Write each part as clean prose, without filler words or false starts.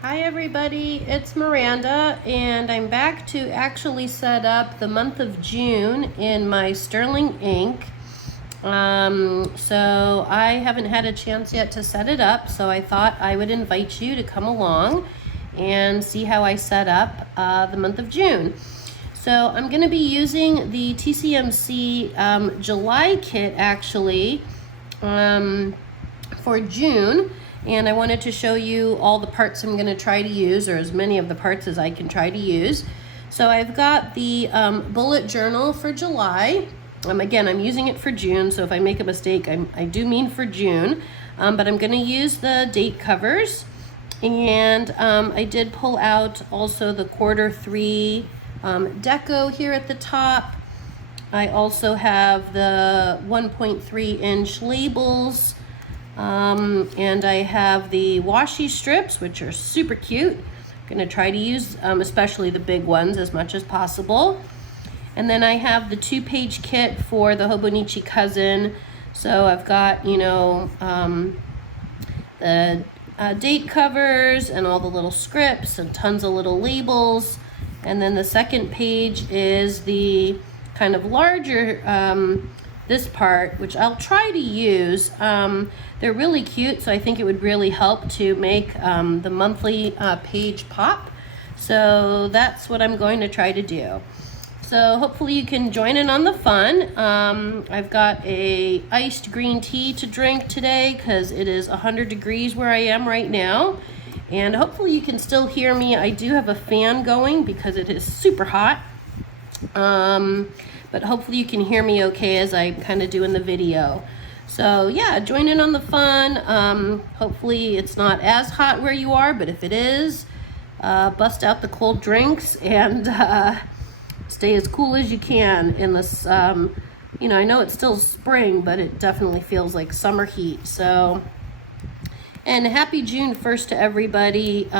Hi everybody, it's Miranda and I'm back to actually set up the month of June in my Sterling ink. So I haven't had a chance yet to set it up, so I thought I would invite you to come along and see how I set up the month of June. So I'm going to be using the TCMC July kit actually for June. And I wanted to show you all the parts I'm going to try to use, or as many of the parts as I can try to use. So I've got the bullet journal for July. Again, I'm using it for June, so if I make a mistake, I do mean for June. But I'm going to use the date covers. And I did pull out also the Q3 deco here at the top. I also have the 1.3 inch labels. And I have the washi strips, which are super cute. I'm going to try to use especially the big ones as much as possible. And then I have the 2-page kit for the Hobonichi Cousin. So I've got, the date covers and all the little scripts and tons of little labels. And then the second page is the kind of larger this part, which I'll try to use. They're really cute, so I think it would really help to make the monthly page pop. So that's what I'm going to try to do. So hopefully you can join in on the fun. I've got a iced green tea to drink today because it is 100 degrees where I am right now. And hopefully you can still hear me. I do have a fan going because it is super hot. But hopefully you can hear me okay as I kind of do in the video. So yeah, join in on the fun. Hopefully it's not as hot where you are, but if it is, bust out the cold drinks and stay as cool as you can in this, I know it's still spring, but it definitely feels like summer heat. So, and happy June 1st to everybody.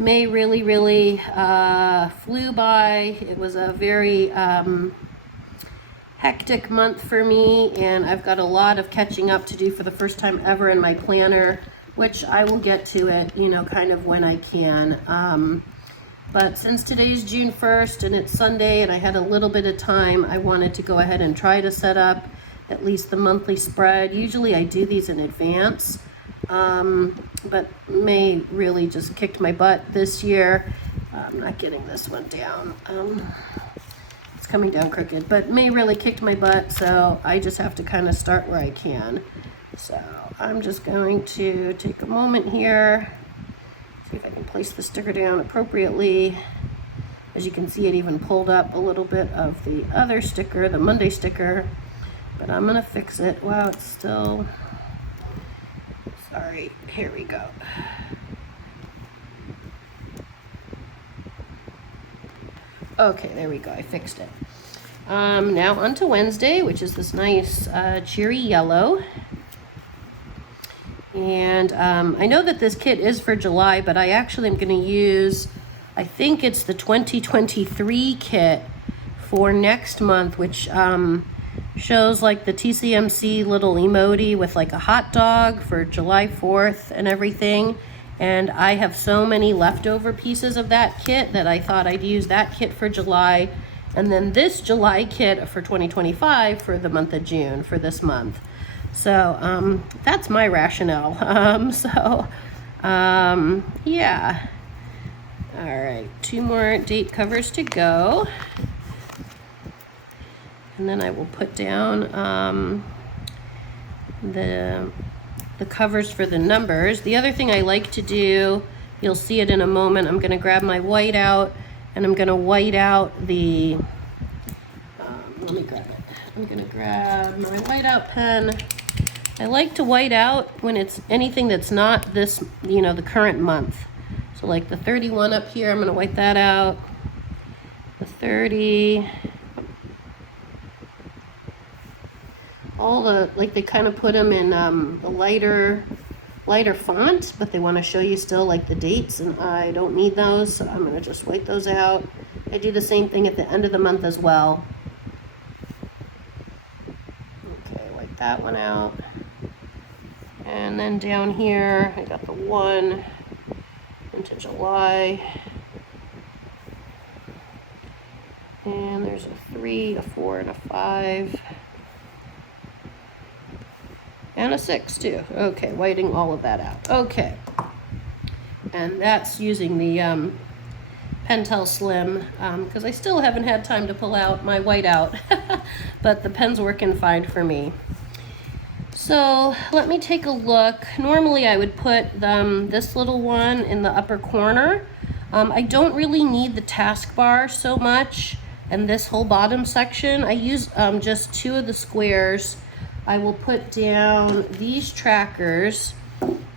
May really flew by. It was a very hectic month for me, and I've got a lot of catching up to do for the first time ever in my planner, which I will get to it, kind of when I can. But since today's June 1st and it's Sunday and I had a little bit of time, I wanted to go ahead and try to set up at least the monthly spread. Usually I do these in advance. But May really just kicked my butt this year. I'm not getting this one down. It's coming down crooked, but May really kicked my butt, so I just have to kind of start where I can. So I'm just going to take a moment here, see if I can place the sticker down appropriately. As you can see, it even pulled up a little bit of the other sticker, the Monday sticker, but I'm gonna fix it while it's still... Sorry, here we go. Okay, there we go, I fixed it. Now on to Wednesday, which is this nice cheery yellow. And I know that this kit is for July, but I actually am going to use, I think it's the 2023 kit for next month, which shows like the TCMC little emoji with like a hot dog for July 4th and everything. And I have so many leftover pieces of that kit that I thought I'd use that kit for July. And then this July kit for 2025 for the month of June for this month. So that's my rationale. Yeah. All right, 2 more date covers to go. And then I will put down the covers for the numbers. The other thing I like to do, you'll see it in a moment, I'm going to grab my white out and I'm going to white out the, let me grab it. I'm going to grab my whiteout pen. I like to white out when it's anything that's not this, the current month. So like the 31 up here, I'm going to white that out. The 30. All the, like they kind of put them in the lighter font, but they want to show you still like the dates, and I don't need those, so I'm going to just white those out. I do the same thing at the end of the month as well. Okay, white that one out. And then down here, I got the 1, into July. And there's a 3, a 4, and a 5. And a 6 too. Okay, whiting all of that out. Okay. And that's using the Pentel Slim, because I still haven't had time to pull out my whiteout, but the pen's working fine for me. So let me take a look. Normally I would put this little one in the upper corner. I don't really need the taskbar so much and this whole bottom section. I use just 2 of the squares. I will put down these trackers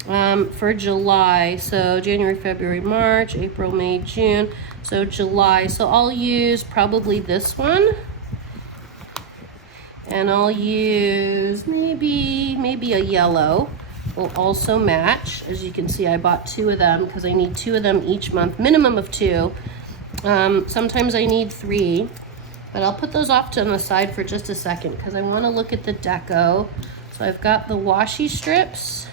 for July. So January, February, March, April, May, June. So July. So I'll use probably this one. And I'll use maybe a yellow. Will also match. As you can see, I bought 2 of them because I need 2 of them each month, minimum of 2. Sometimes I need 3. But I'll put those off to the side for just a second because I want to look at the deco. So I've got the washi strips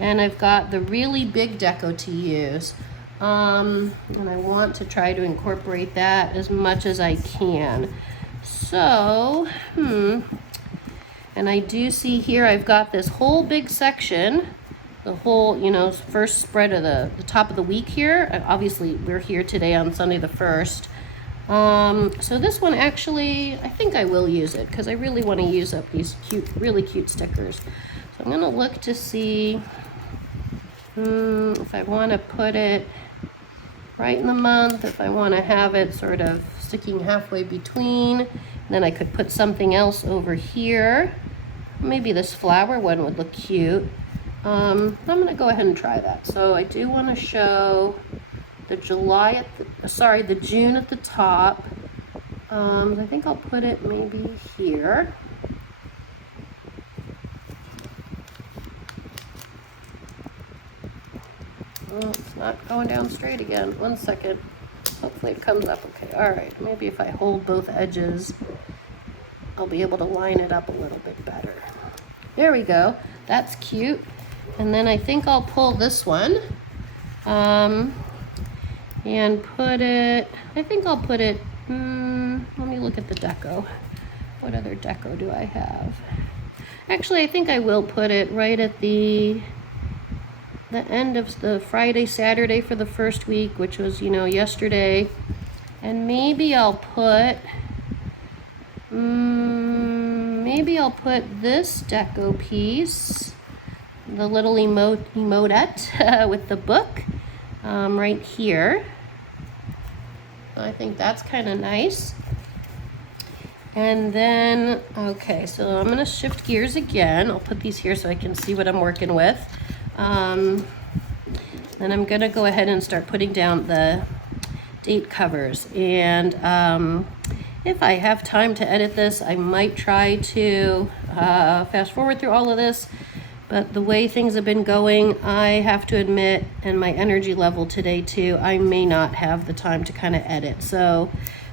and I've got the really big deco to use. And I want to try to incorporate that as much as I can. So, and I do see here I've got this whole big section, the whole, first spread of the top of the week here. Obviously, we're here today on Sunday the 1st. So this one actually, I think I will use it because I really want to use up these really cute stickers. So I'm going to look to see if I want to put it right in the month, if I want to have it sort of sticking halfway between. Then I could put something else over here. Maybe this flower one would look cute. I'm going to go ahead and try that. So I do want to show the the June at the top. I think I'll put it maybe here. Oh, it's not going down straight again. 1 second. Hopefully it comes up okay. All right, maybe if I hold both edges, I'll be able to line it up a little bit better. There we go. That's cute. And then I think I'll pull this one. And put it, I think I'll put it, let me look at the deco. What other deco do I have? Actually, I think I will put it right at the end of the Friday, Saturday for the first week, which was, yesterday. And maybe I'll put, this deco piece, the little emotet with the book. Right here. I think that's kind of nice. And then, okay, so I'm going to shift gears again. I'll put these here so I can see what I'm working with. Then I'm going to go ahead and start putting down the date covers. And if I have time to edit this, I might try to fast forward through all of this. But the way things have been going, I have to admit, and my energy level today too, I may not have the time to kind of edit. So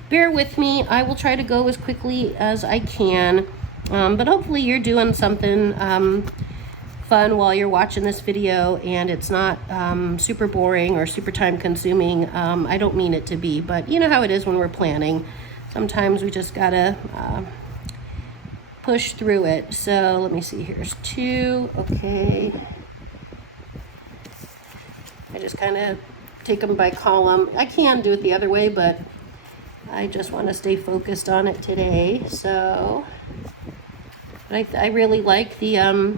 bear with me. I will try to go as quickly as I can. But hopefully you're doing something fun while you're watching this video and it's not super boring or super time consuming. I don't mean it to be, but you know how it is when we're planning. Sometimes we just gotta push through it. So let me see, here's 2. Okay. I just kind of take them by column. I can do it the other way, but I just want to stay focused on it today. So I really like the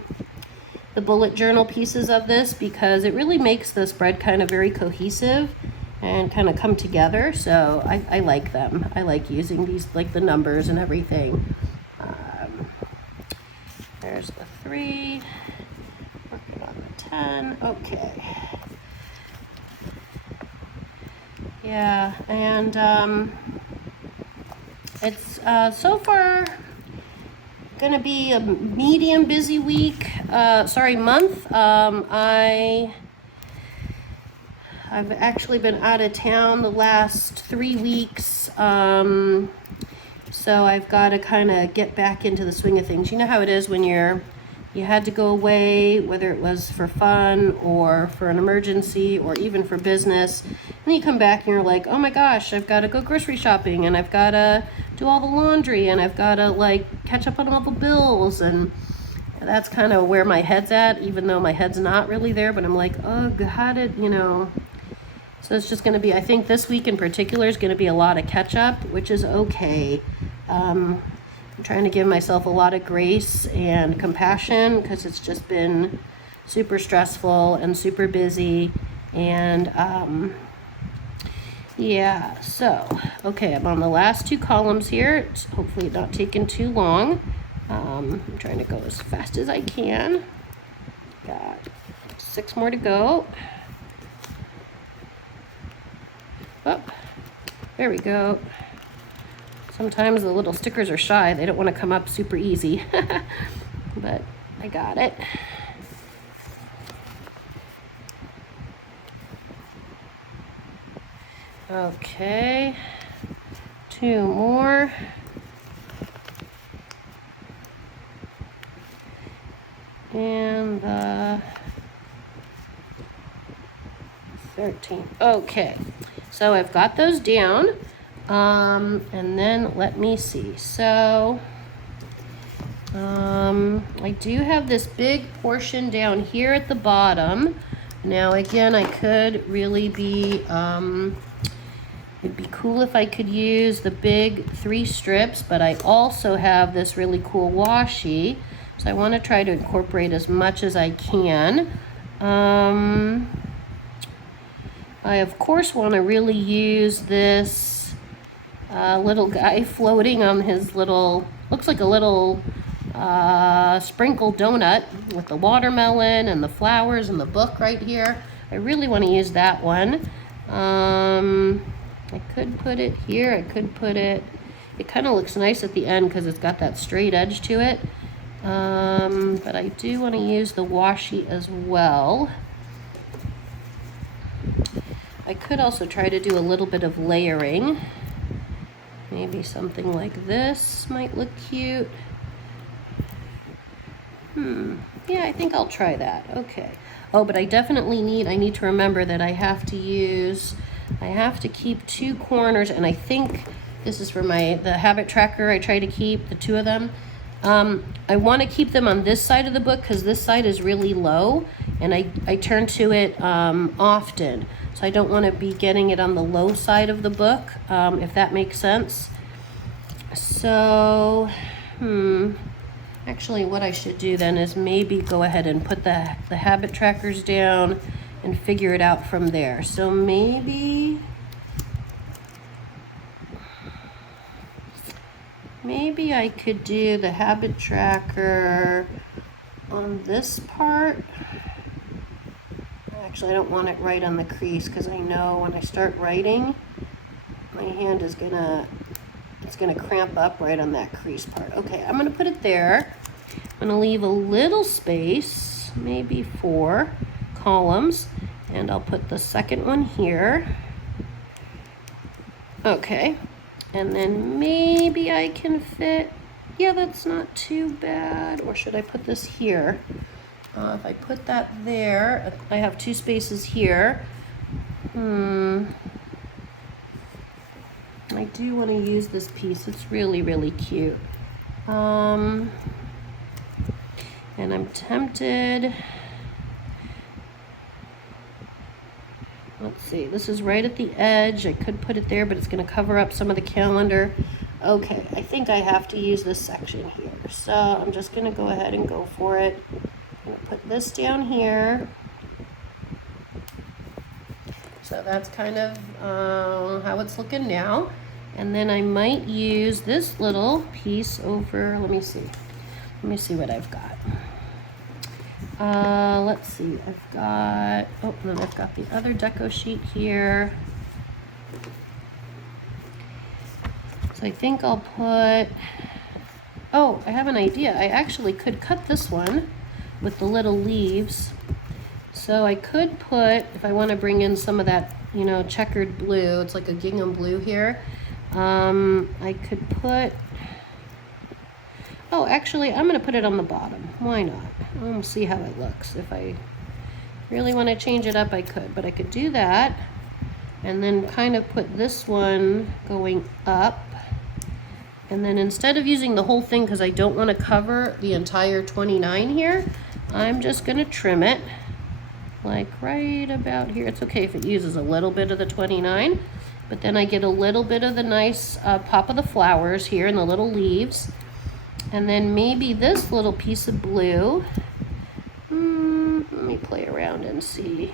bullet journal pieces of this because it really makes the spread kind of very cohesive and kind of come together. So I like them. I like using these, like the numbers and everything. There's the 3, working on the 10, okay. Yeah, and it's so far gonna be a medium busy month. I've actually been out of town the last 3 weeks. So I've got to kind of get back into the swing of things. You know how it is when you're you had to go away, whether it was for fun or for an emergency or even for business, and you come back and you're like, oh my gosh, I've got to go grocery shopping, and I've got to do all the laundry, and I've got to like catch up on all the bills, and that's kind of where my head's at, even though my head's not really there, but I'm like, oh, how did, you know. So it's just going to be, I think this week in particular is going to be a lot of catch up, which is okay. I'm trying to give myself a lot of grace and compassion because it's just been super stressful and super busy. And yeah, so, okay, I'm on the last 2 columns here. It's hopefully not taking too long. I'm trying to go as fast as I can. Got 6 more to go. Oh, there we go. Sometimes the little stickers are shy. They don't want to come up super easy. But I got it. Okay. 2 more. And 13. Okay. So I've got those down. And then let me see. So I do have this big portion down here at the bottom. Now again, I could really be, it'd be cool if I could use the big 3 strips, but I also have this really cool washi. So I want to try to incorporate as much as I can. I of course want to really use this little guy floating on his little, looks like a little sprinkled donut with the watermelon and the flowers and the book right here. I really want to use that one. I could put it here. I could put it, it kind of looks nice at the end because it's got that straight edge to it. But I do want to use the washi as well. I could also try to do a little bit of layering. Maybe something like this might look cute. Yeah, I think I'll try that. Okay. Oh, but I definitely need to remember that I have to keep 2 corners, and I think this is for the habit tracker I try to keep, the 2 of them. I want to keep them on this side of the book because this side is really low, and I turn to it often. So I don't want to be getting it on the low side of the book, if that makes sense. So, actually what I should do then is maybe go ahead and put the habit trackers down and figure it out from there. So maybe I could do the habit tracker on this part. Actually, I don't want it right on the crease because I know when I start writing, my hand is it's gonna cramp up right on that crease part. Okay, I'm gonna put it there. I'm gonna leave a little space, maybe 4 columns, and I'll put the second one here. Okay, and then maybe I can fit, yeah, that's not too bad. Or should I put this here? If I put that there, I have 2 spaces here. I do want to use this piece. It's really, really cute. And I'm tempted. Let's see, this is right at the edge. I could put it there, but it's going to cover up some of the calendar. Okay, I think I have to use this section here. So I'm just going to go ahead and go for it. I'm going to put this down here. So that's kind of how it's looking now. And then I might use this little piece over, let me see what I've got. Let's see, I've got, oh, and then I've got the other deco sheet here. So I think I'll put, oh, I have an idea. I actually could cut this one with the little leaves. So I could put, if I want to bring in some of that, you know, checkered blue, it's like a gingham blue here. I could put, oh, actually, I'm going to put it on the bottom. Why not? We'll see how it looks. If I really want to change it up, I could, but I could do that and then kind of put this one going up. And then instead of using the whole thing, because I don't want to cover the entire 29 here, I'm just going to trim it like right about here. It's okay if it uses a little bit of the 29, but then I get a little bit of the nice pop of the flowers here and the little leaves. And then maybe this little piece of blue. Let me play around and see.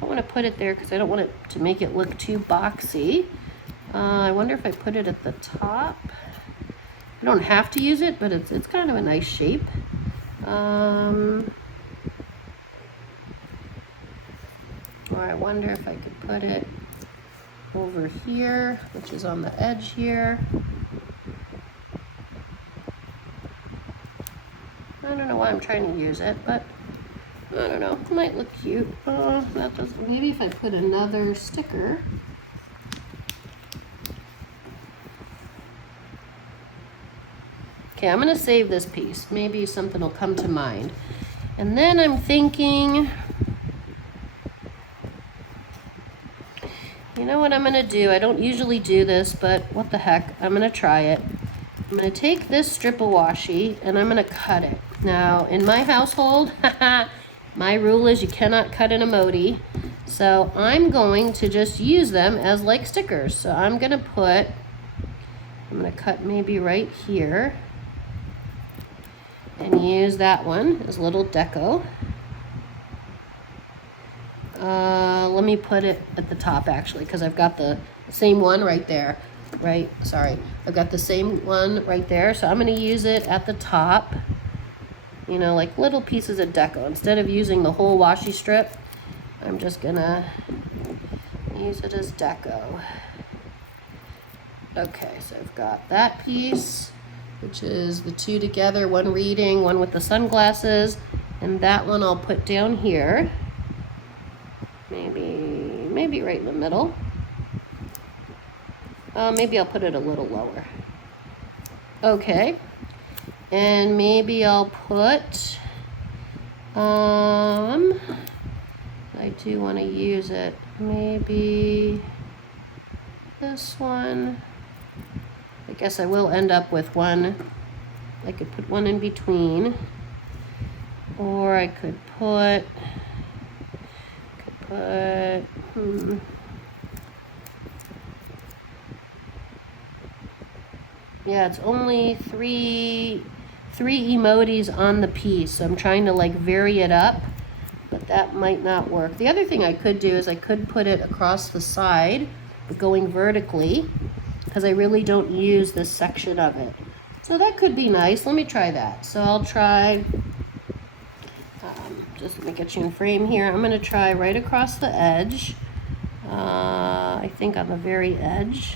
I want to put it there because I don't want it to make it look too boxy. I wonder if I put it at the top. I don't have to use it, but it's kind of a nice shape. Or I wonder if I could put it over here, which is on the edge here. I don't know why I'm trying to use it, but I don't know. It might look cute. That doesn't. Maybe if I put another sticker. Okay, I'm going to save this piece. Maybe something will come to mind. And then I'm thinking, you know what I'm going to do? I don't usually do this, but what the heck? I'm going to try it. I'm going to take this strip of washi and I'm going to cut it. Now, in my household, my rule is you cannot cut an emoji. So I'm going to just use them as like stickers. So I'm going to cut maybe right here. And use that one as a little deco. Let me put it at the top actually, because I've got the same one right there. I've got the same one right there. So I'm going to use it at the top, you know, like little pieces of deco. Instead of using the whole washi strip, I'm just going to use it as deco. Okay, so I've got that piece, which is the two together, one reading, one with the sunglasses, and that one I'll put down here, maybe right in the middle. Maybe I'll put it a little lower. Okay, and maybe I'll put, I do want to use it, maybe this one. I guess I will end up with one. I could put one in between, or I could put, yeah, it's only three emojis on the piece, so I'm trying to like vary it up, but that might not work. The other thing I could do is I could put it across the side, but going vertically, because I really don't use this section of it. So that could be nice. Let me try that. So I'll try, just let me get you in frame here. I'm going to try right across the edge. I think on the very edge.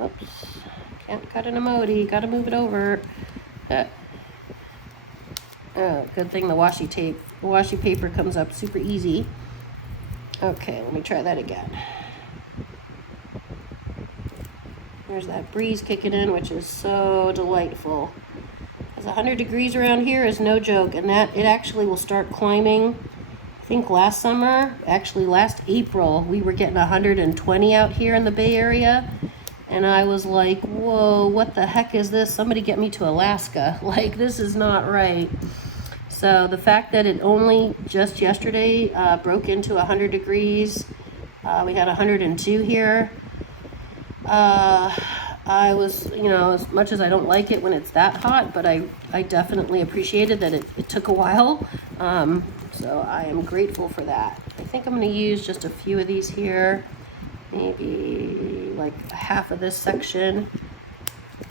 Oops, can't cut an emoji. Got to move it over. Oh, good thing the washi paper comes up super easy. Okay, let me try that again. There's that breeze kicking in, which is so delightful. Because 100 degrees around here is no joke, and that it actually will start climbing. I think last summer, actually last April, we were getting 120 out here in the Bay Area, and I was like, whoa, what the heck is this? Somebody get me to Alaska. Like, this is not right. So the fact that it only just yesterday broke into 100 degrees, we had 102 here. I was, you know, as much as I don't like it when it's that hot, but I definitely appreciated that it took a while. So I am grateful for that. I think I'm going to use just a few of these here, maybe like half of this section,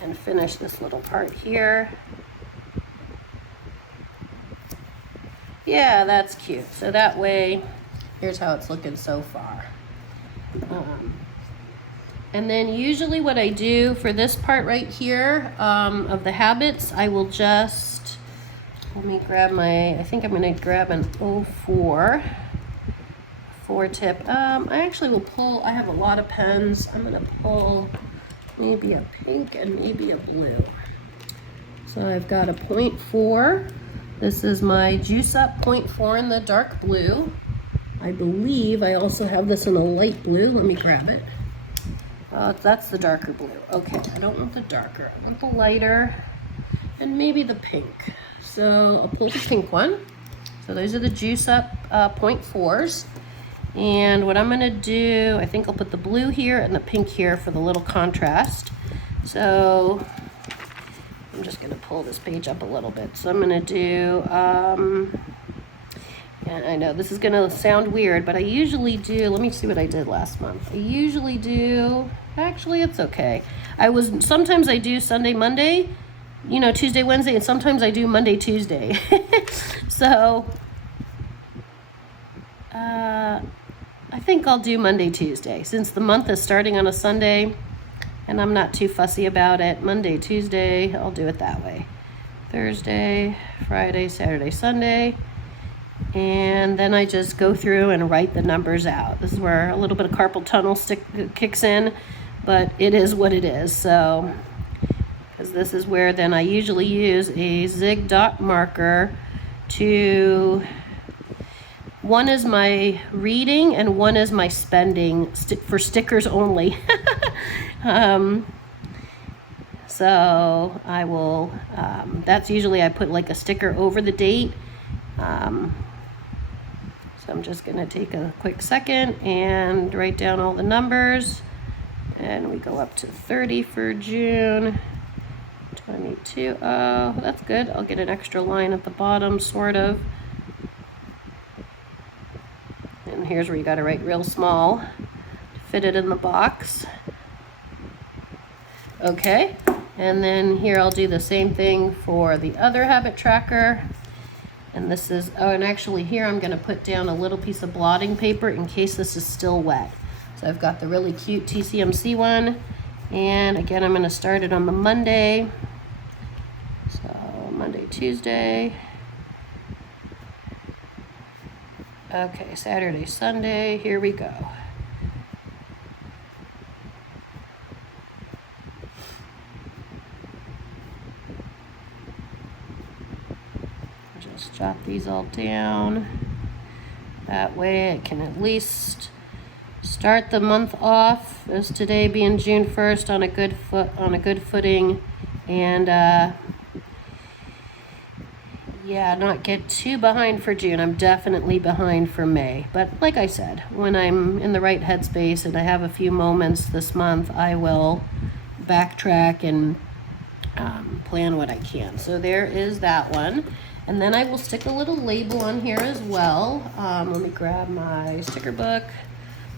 and finish this little part here. Yeah, that's cute. So that way, here's how it's looking so far. And then usually what I do for this part right here of the habits, I will just, let me grab I think I'm going to grab an 04 tip. I actually will pull, I have a lot of pens. I'm going to pull maybe a pink and maybe a blue. So I've got a 0.4. This is my Juice Up 0.4 in the dark blue. I believe I also have this in a light blue. Let me grab it. That's the darker blue. Okay, I don't want the darker. I want the lighter and maybe the pink. So I'll pull the pink one. So those are the Juice Up 0.4s. And what I'm gonna do, I think I'll put the blue here and the pink here for the little contrast. So I'm just gonna pull this page up a little bit. So I'm gonna do, and I know this is gonna sound weird, but I usually do, let me see what I did last month. I usually do, actually it's okay. Sometimes I do Sunday, Monday, you know, Tuesday, Wednesday, and sometimes I do Monday, Tuesday. So, I think I'll do Monday, Tuesday. Since the month is starting on a Sunday, and I'm not too fussy about it, Monday, Tuesday, I'll do it that way. Thursday, Friday, Saturday, Sunday. And then I just go through and write the numbers out. This is where a little bit of carpal tunnel kicks in, but it is what it is. So, because this is where then I usually use a zig dot marker to, one is my reading and one is my spending for stickers only. So I will, that's usually I put like a sticker over the date. So I'm just going to take a quick second and write down all the numbers. And we go up to 30 for June. 22. Oh, that's good. I'll get an extra line at the bottom, sort of. And here's where you got to write real small to fit it in the box. Okay. And then here I'll do the same thing for the other habit tracker. And this is, oh, and actually here I'm going to put down a little piece of blotting paper in case this is still wet. So I've got the really cute TCMC one. And again, I'm going to start it on the Monday. So Monday, Tuesday. Okay, Saturday, Sunday. Here we go. Just jot these all down. That way I can at least start the month off, as today being June 1st, on a good footing, and yeah, not get too behind for June. I'm definitely behind for May, but like I said, when I'm in the right headspace and I have a few moments this month, I will backtrack and plan what I can. So there is that one. And then I will stick a little label on here as well. Let me grab my sticker book.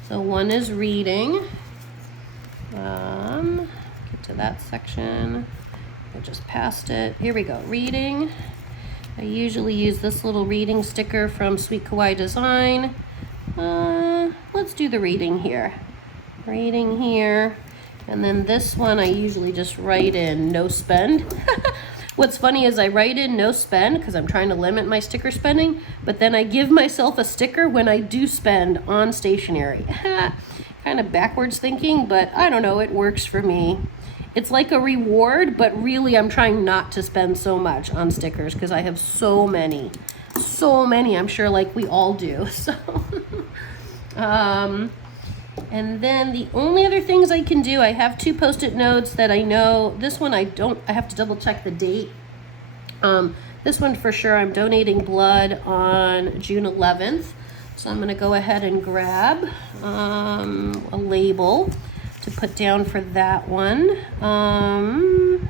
So one is reading. Get to that section. I just passed it. Here we go, reading. I usually use this little reading sticker from Sweet Kawaii Design. Let's do the reading here. Reading here. And then this one I usually just write in no spend. What's funny is I write in no spend because I'm trying to limit my sticker spending, but then I give myself a sticker when I do spend on stationery. Kind of backwards thinking, but I don't know, it works for me. It's like a reward, but really I'm trying not to spend so much on stickers because I have so many, I'm sure, like we all do. So, and then the only other things I can do, I have 2 Post-it notes that I know, this one I have to double check the date. This one for sure, I'm donating blood on June 11th. So I'm gonna go ahead and grab a label to put down for that one. And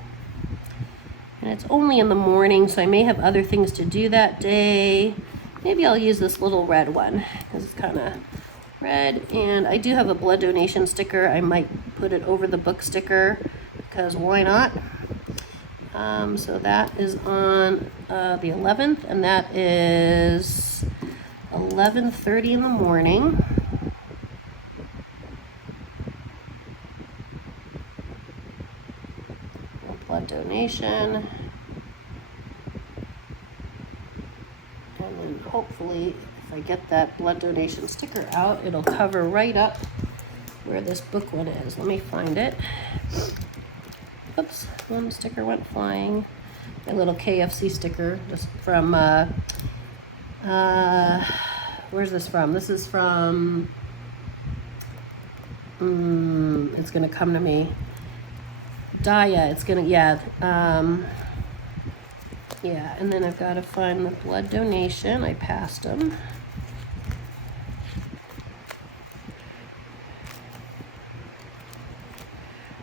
it's only in the morning, so I may have other things to do that day. Maybe I'll use this little red one because it's kind of red, and I do have a blood donation sticker. I might put it over the book sticker because why not? So that is on the 11th, and that is 11:30 in the morning. Blood donation, and then hopefully if I get that blood donation sticker out, it'll cover right up where this book one is. Let me find it. Oops, one sticker went flying. My little KFC sticker, just from, where's this from? This is from, it's gonna come to me. Daya, it's gonna, yeah, yeah, and then I've got to find the blood donation. I passed them.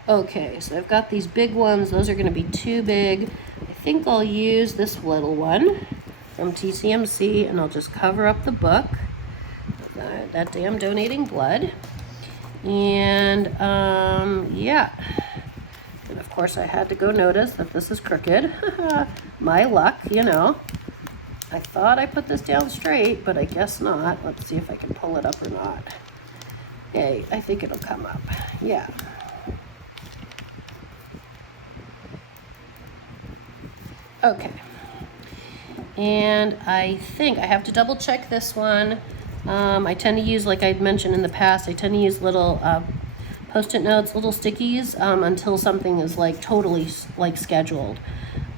Okay, so I've got these big ones. Those are going to be too big. I think I'll use this little one from TCMC, and I'll just cover up the book. That day I'm donating blood. And, yeah. And of course I had to go notice that this is crooked. My luck, you know. I thought I put this down straight, but I guess not. Let's see if I can pull it up or not. Okay, I think it'll come up. Yeah. Okay. And I think I have to double check this one. I tend to use, like I'd mentioned in the past, I tend to use little Post-it notes, little stickies, until something is like totally like scheduled.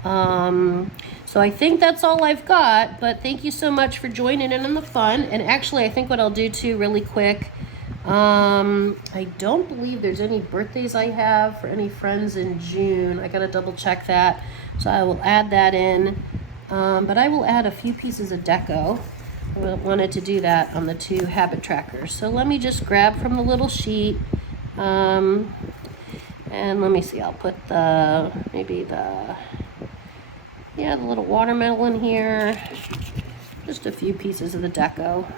So I think that's all I've got, but thank you so much for joining in on the fun. And actually, I think what I'll do too, really quick, I don't believe there's any birthdays I have for any friends in June. I gotta double check that. So I will add that in, but I will add a few pieces of deco. I wanted to do that on the 2 habit trackers. So let me just grab from the little sheet, and let me see, I'll put the, maybe the, yeah, the little watermelon here, just a few pieces of the deco,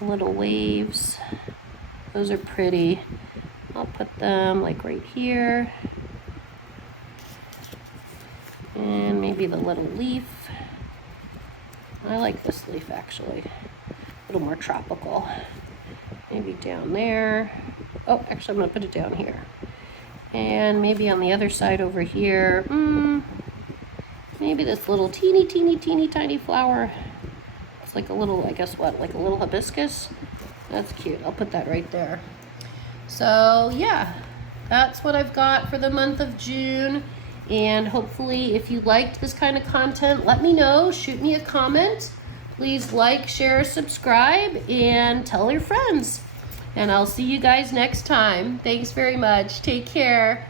little waves, those are pretty. I'll put them like right here, and maybe the little leaf. I like this leaf actually, a little more tropical. Maybe down there. Oh, actually I'm gonna put it down here. And maybe on the other side over here, maybe this little teeny tiny flower. It's like a little, I guess what, like a little hibiscus? That's cute, I'll put that right there. So yeah, that's what I've got for the month of June. And hopefully if you liked this kind of content, let me know, shoot me a comment. Please like, share, subscribe, and tell your friends. And I'll see you guys next time. Thanks very much. Take care.